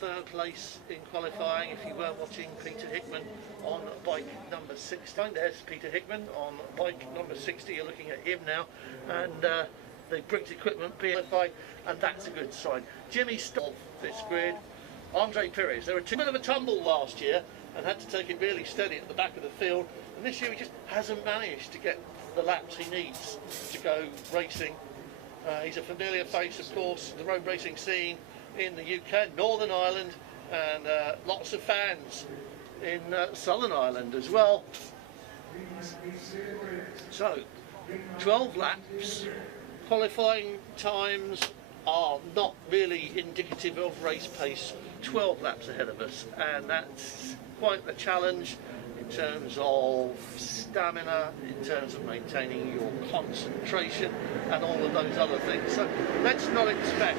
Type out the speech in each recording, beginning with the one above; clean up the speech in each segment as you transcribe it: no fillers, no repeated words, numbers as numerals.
third place in qualifying. If you were watching Peter Hickman on bike number 60, there's Peter Hickman on bike number 60. You're looking at him now, and the Briggs equipment being qualified, and that's a good sign. Jimmy Stoll, this grid. Andre Pires. There were a bit of a tumble last year and had to take it really steady at the back of the field, and this year he just hasn't managed to get the laps he needs to go racing. He's a familiar face, of course, the road racing scene in the UK, Northern Ireland, and lots of fans in Southern Ireland as well. So, 12 laps. Qualifying times are not really indicative of race pace. 12 laps ahead of us, and that's quite a challenge in terms of stamina, in terms of maintaining your concentration and all of those other things. So let's not expect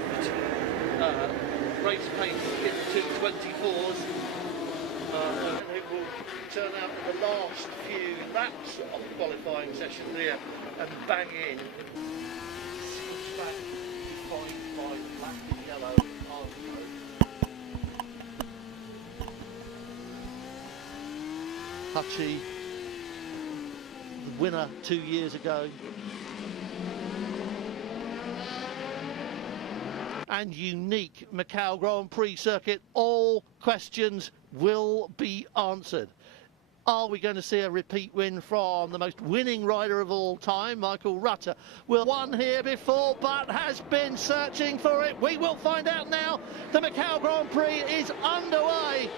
race pace in 2:24s. And it will turn out in the last few laps of the qualifying session here and bang in. Switch back defined by black and yellow on the road. Hutchie, the winner 2 years ago. And unique Macau Grand Prix circuit, all questions will be answered. Are we going to see a repeat win from the most winning rider of all time, Michael Rutter? Will won here before, but has been searching for it. We will find out now. The Macau Grand Prix is underway.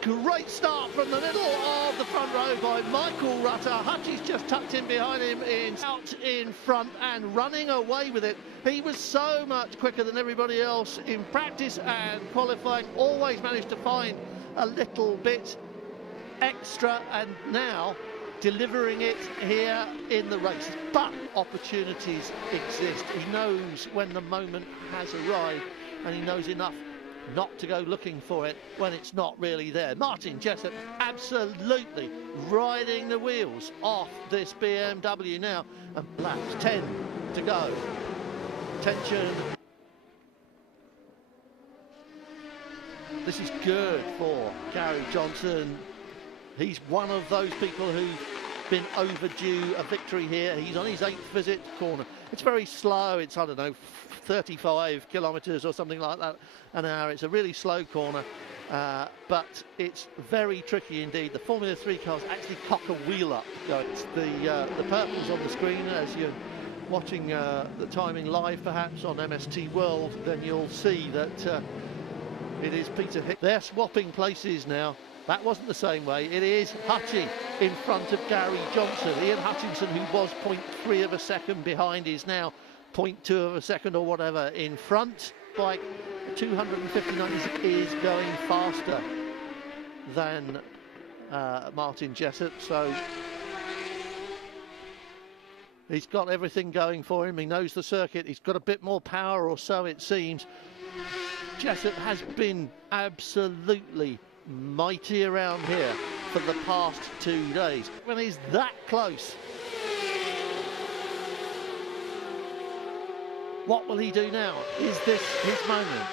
Great start from the middle of the front row by Michael Rutter. Hutchie's just tucked in behind him, out in front and running away with it. He was so much quicker than everybody else in practice and qualifying, always managed to find a little bit extra, and now delivering it here in the race. But opportunities exist. He knows when the moment has arrived, and he knows enough not to go looking for it when it's not really there. Martin Jessup absolutely riding the wheels off this BMW now, and laps 10 to go. Tension. This is good for Gary Johnson. He's one of those people who've been overdue a victory here. He's on his 8th visit corner. It's very slow. It's, I don't know, 35 kilometres or something like that an hour. It's a really slow corner, but it's very tricky indeed. The Formula 3 cars actually cock a wheel up. It's the purples on the screen as you're watching the timing live perhaps on MST World, then you'll see that it is Peter Hick. They're swapping places now. That wasn't the same way. It is Hutchie in front of Gary Johnson. Ian Hutchinson, who was 0.3 of a second behind, is now 0.2 of a second or whatever in front. Bike 259 is going faster than Martin Jessup, so he's got everything going for him. He knows the circuit. He's got a bit more power, or so it seems. Jessup has been absolutely mighty around here for the past 2 days. When he's that close, what will he do now? Is this his moment?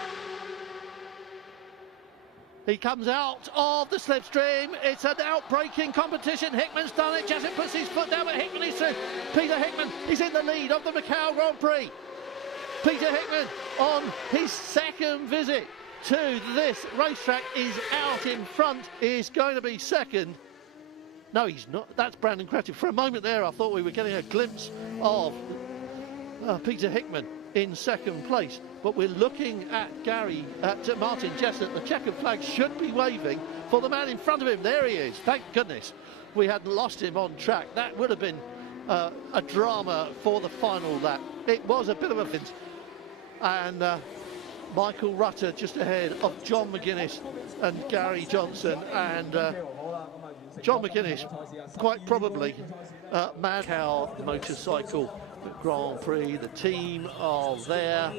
He comes out of the slipstream. It's an outbreaking competition. Hickman's done it. Jessup puts his foot down, but Hickman is through. Peter Hickman is in the lead of the Macau Grand Prix. Peter Hickman on his 2nd visit to this racetrack is out in front, is going to be 2nd. No, he's not. That's Brandon Cratchit. For a moment there, I thought we were getting a glimpse of Peter Hickman in 2nd place. But we're looking at Martin Jessup. The checkered flag should be waving for the man in front of him. There he is. Thank goodness we hadn't lost him on track. That would have been a drama for the final lap. It was a bit of a fence. And Michael Rutter just ahead of John McGuinness and Gary Johnson, and John McGuinness quite probably Macau Motorcycle Grand Prix. The team are there,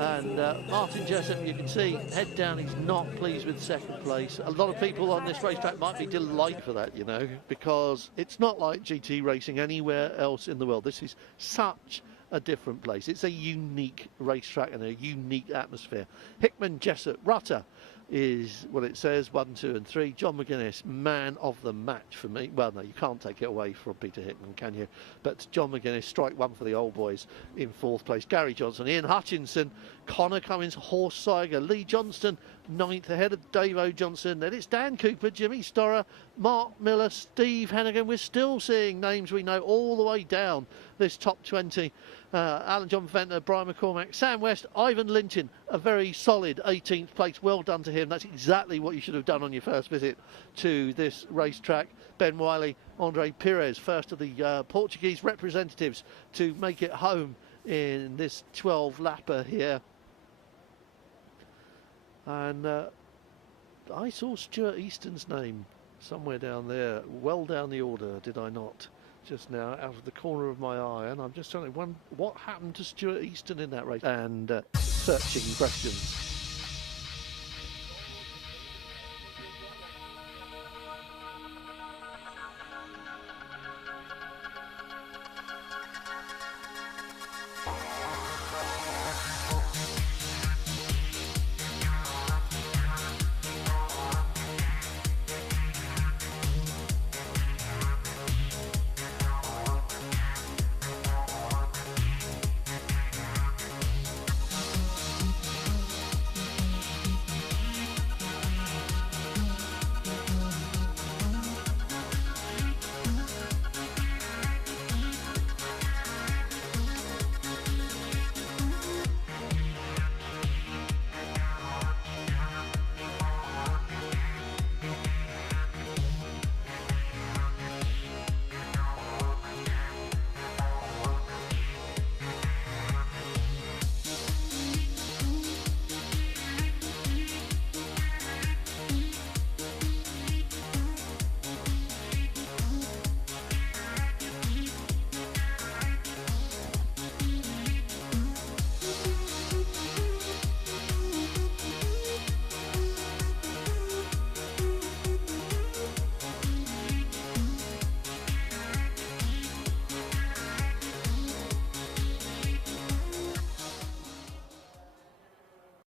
and Martin Jessup, you can see head down, he's not pleased with 2nd place. A lot of people on this racetrack might be delighted for that, you know, because it's not like GT racing anywhere else in the world. This is such a different place. It's a unique racetrack and a unique atmosphere. Hickman, Jessup, Rutter is what it says, 1, 2 and 3. John McGuinness, man of the match for me. Well, no, you can't take it away from Peter Hickman, can you? But John McGuinness, strike one for the old boys in 4th place. Gary Johnson, Ian Hutchinson, Connor Cummins, Horse Seiger, Lee Johnston, 9th ahead of Dave O. Johnson. Then it's Dan Cooper, Jimmy Storer, Mark Miller, Steve Hannigan. We're still seeing names we know all the way down this top 20. Alan John Venter, Brian McCormack, Sam West, Ivan Lynton, a very solid 18th place. Well done to him. That's exactly what you should have done on your first visit to this racetrack. Ben Wiley, Andre Pires, first of the Portuguese representatives to make it home in this 12-lapper here. And I saw Stuart Easton's name somewhere down there, well down the order, did I not? Just now, out of the corner of my eye, and I'm just trying to wonder what happened to Stuart Easton in that race. And searching questions.